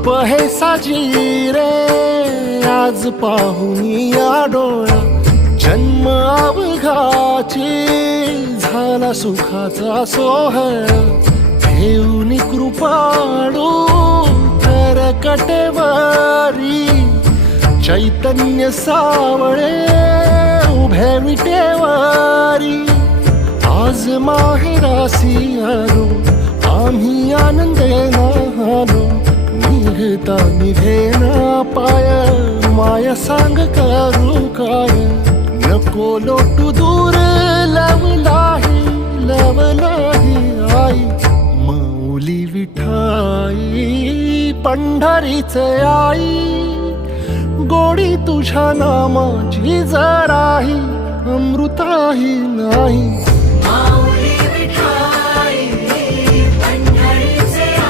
रूप हे साजी रे आज पाहून या डोळा जन्म अवघाची झाला सुखाचा सोहळा घेऊन कृपाळू करकटेवारी चैतन्य सावळे उभे विटेवारी आज माहेरासी आलो आम्ही आनंदेना आलो निघता निघेना पाय माया सांग करू काय नको लोटू दूर लवलाही आई मौली विठाई पंढरीच आई गोडी तुझ्या नामाची जराही अमृताही नाही माऊली विठा